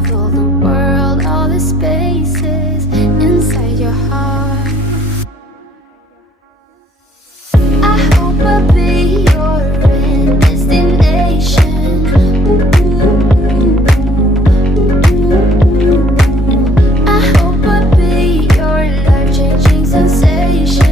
travel the world, all the spaces inside your heart. I hope I'll be your end destination. I hope I'll be your life-changing sensation.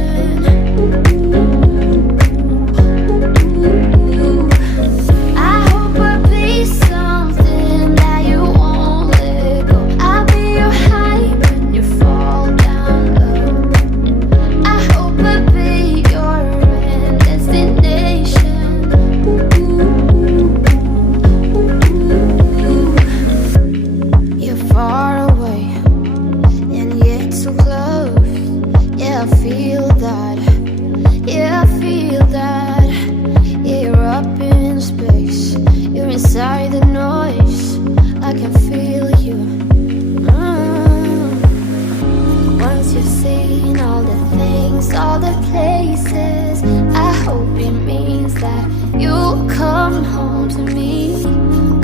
I hope I'll be something that you won't let go. I'll be your high when you fall down low. I hope I'll be your end destination. You're far away and yet so close. Yeah, I feel that. Yeah, I feel that. Yeah, you're up in space. You're inside the noise. I can feel you. Once you've seen all the things, all the places, I hope it means that you'll come home to me.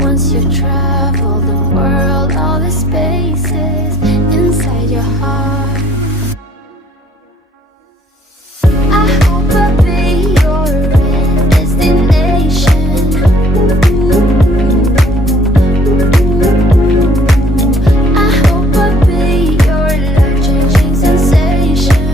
Once you've traveled the world, all the spaces inside your heart. I hope I'll be your end destination. I hope I'll be your life-changing sensation.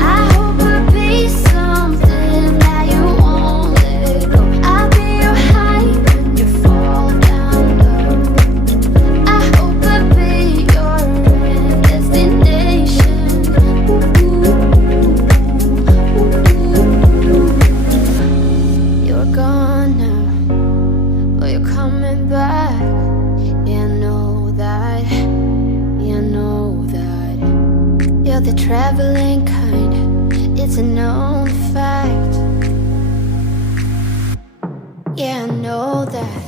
I hope I'll be something that you won't let go. I'll be your high when you fall down low. I hope I'll be your end destination. You're gone now, but you're coming back. Yeah, I know that. Yeah, I know that. You're the traveling kind. It's a known fact. Yeah, I know that.